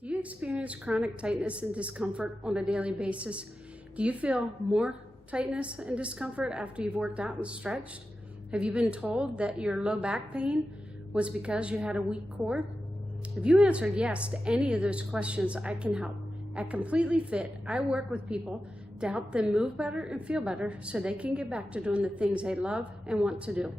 Do you experience chronic tightness and discomfort on a daily basis? Do you feel more tightness and discomfort after you've worked out and stretched? Have you been told that your low back pain was because you had a weak core? If you answered yes to any of those questions, I can help. At Completely Fit, I work with people to help them move better and feel better so they can get back to doing the things they love and want to do.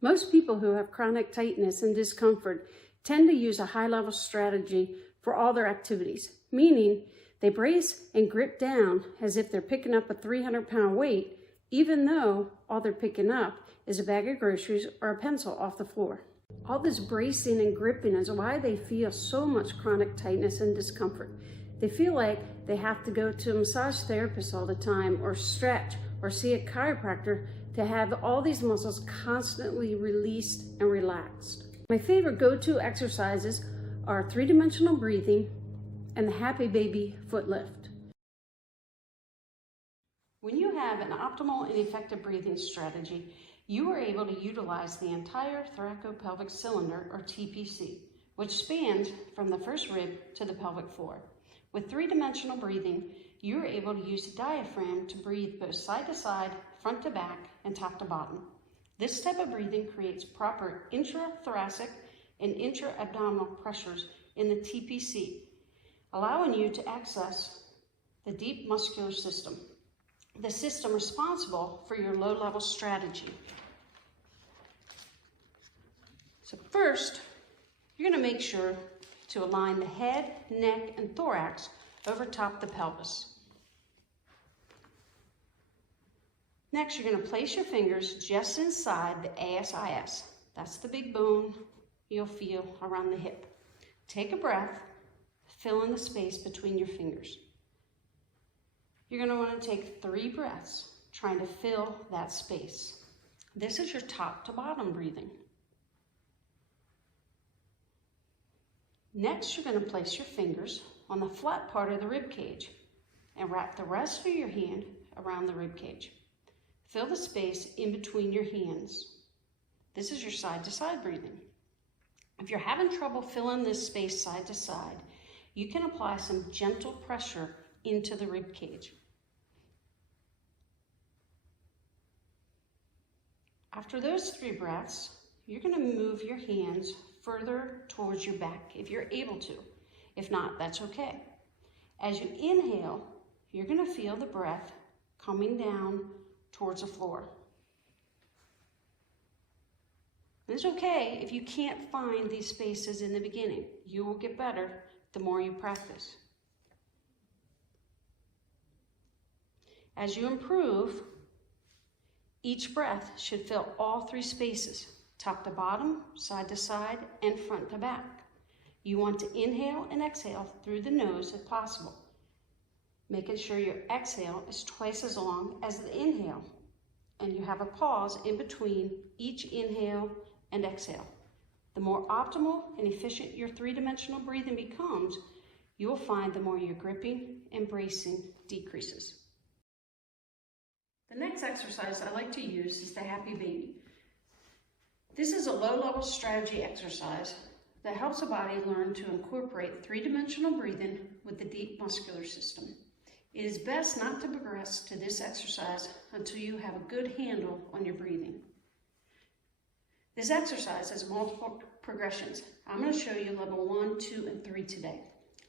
Most people who have chronic tightness and discomfort tend to use a high-level strategy for all their activities, meaning they brace and grip down as if they're picking up a 300-pound weight, even though all they're picking up is a bag of groceries or a pencil off the floor. All this bracing and gripping is why they feel so much chronic tightness and discomfort. They feel like they have to go to a massage therapist all the time, or stretch, or see a chiropractor to have all these muscles constantly released and relaxed. My favorite go-to exercises are three-dimensional breathing and the Happy Baby foot lift. When you have an optimal and effective breathing strategy, you are able to utilize the entire thoracopelvic cylinder, or TPC, which spans from the first rib to the pelvic floor. With three-dimensional breathing, you are able to use the diaphragm to breathe both side to side, front to back, and top to bottom. This type of breathing creates proper intrathoracic and intra-abdominal pressures in the TPC, allowing you to access the deep muscular system, the system responsible for your low-level strategy. So first, you're going to make sure to align the head, neck, and thorax over top the pelvis. Next, you're going to place your fingers just inside the ASIS. That's the big bone you'll feel around the hip. Take a breath, fill in the space between your fingers. You're going to want to take 3 breaths, trying to fill that space. This is your top to bottom breathing. Next, you're going to place your fingers on the flat part of the rib cage and wrap the rest of your hand around the rib cage. Fill the space in between your hands. This is your side to side breathing. If you're having trouble filling this space side to side, you can apply some gentle pressure into the rib cage. After those 3 breaths, you're going to move your hands further towards your back if you're able to. If not, that's okay. As you inhale, you're going to feel the breath coming down towards the floor. It's okay if you can't find these spaces in the beginning. You will get better the more you practice. As you improve, each breath should fill all 3 spaces, top to bottom, side to side, and front to back. You want to inhale and exhale through the nose if possible, making sure your exhale is twice as long as the inhale, and you have a pause in between each inhale and exhale. The more optimal and efficient your three-dimensional breathing becomes, you will find the more your gripping and bracing decreases. The next exercise I like to use is the Happy Baby. This is a low-level strategy exercise that helps the body learn to incorporate three-dimensional breathing with the deep muscular system. It is best not to progress to this exercise until you have a good handle on your breathing. This exercise has multiple progressions. I'm going to show you level 1, 2, and 3 today.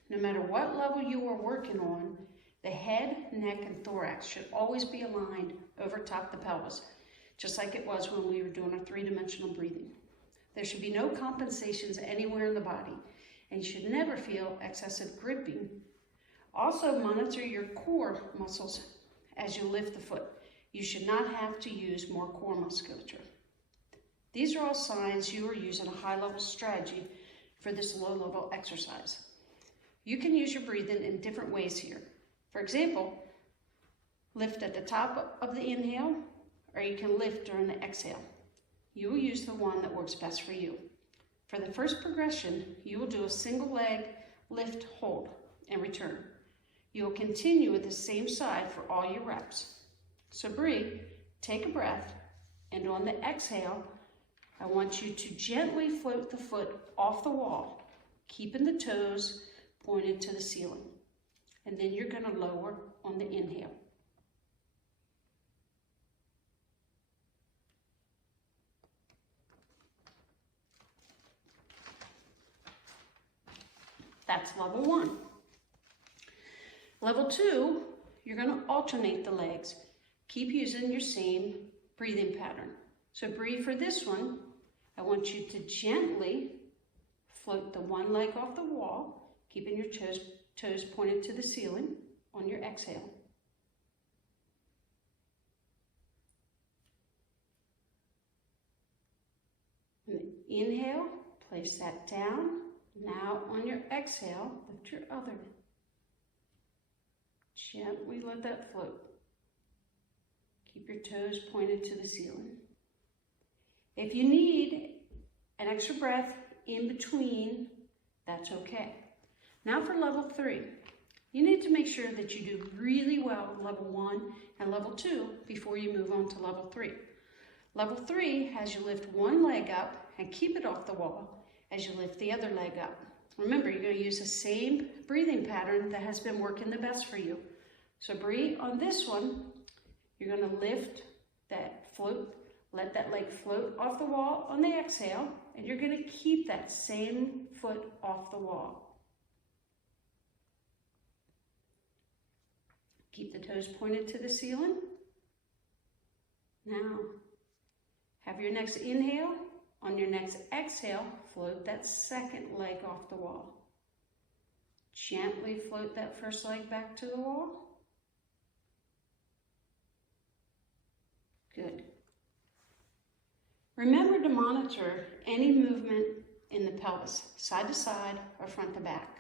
No matter what level you are working on, the head, neck, and thorax should always be aligned over top the pelvis, just like it was when we were doing our three-dimensional breathing. There should be no compensations anywhere in the body, and you should never feel excessive gripping. Also, monitor your core muscles as you lift the foot. You should not have to use more core musculature. These are all signs you are using a high-level strategy for this low-level exercise. You can use your breathing in different ways here. For example, lift at the top of the inhale, or you can lift during the exhale. You will use the one that works best for you. For the first progression, you will do a single leg lift, hold, and return. You will continue with the same side for all your reps. So breathe, take a breath, and on the exhale, I want you to gently float the foot off the wall, keeping the toes pointed to the ceiling. And then you're going to lower on the inhale. That's level 1. Level 2, you're going to alternate the legs. Keep using your same breathing pattern. So breathe for this one. I want you to gently float the one leg off the wall, keeping your toes pointed to the ceiling on your exhale. And inhale, place that down. Now on your exhale, lift your other. Gently let that float. Keep your toes pointed to the ceiling. If you need an extra breath in between, that's okay. Now for level 3. You need to make sure that you do really well with level 1 and level 2 before you move on to level 3. Level 3 has you lift one leg up and keep it off the wall as you lift the other leg up. Remember, you're going to use the same breathing pattern that has been working the best for you. So breathe on this one. You're going to lift that float, let that leg float off the wall on the exhale, and you're going to keep that same foot off the wall. Keep the toes pointed to the ceiling. Now, have your next inhale. On your next exhale, float that second leg off the wall. Gently float that first leg back to the wall. Good. Remember to monitor any movement in the pelvis, side to side or front to back.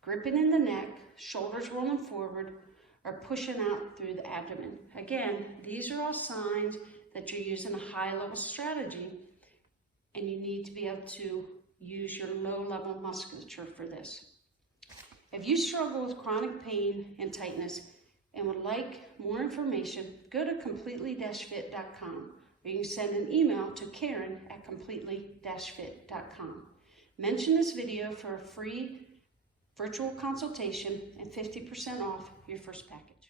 Gripping in the neck, shoulders rolling forward, or pushing out through the abdomen. Again, these are all signs that you're using a high-level strategy, and you need to be able to use your low-level musculature for this. If you struggle with chronic pain and tightness and would like more information, go to completely-fit.com, or you can send an email to Karen@completely-fit.com. Mention this video for a free virtual consultation and 50% off your first package.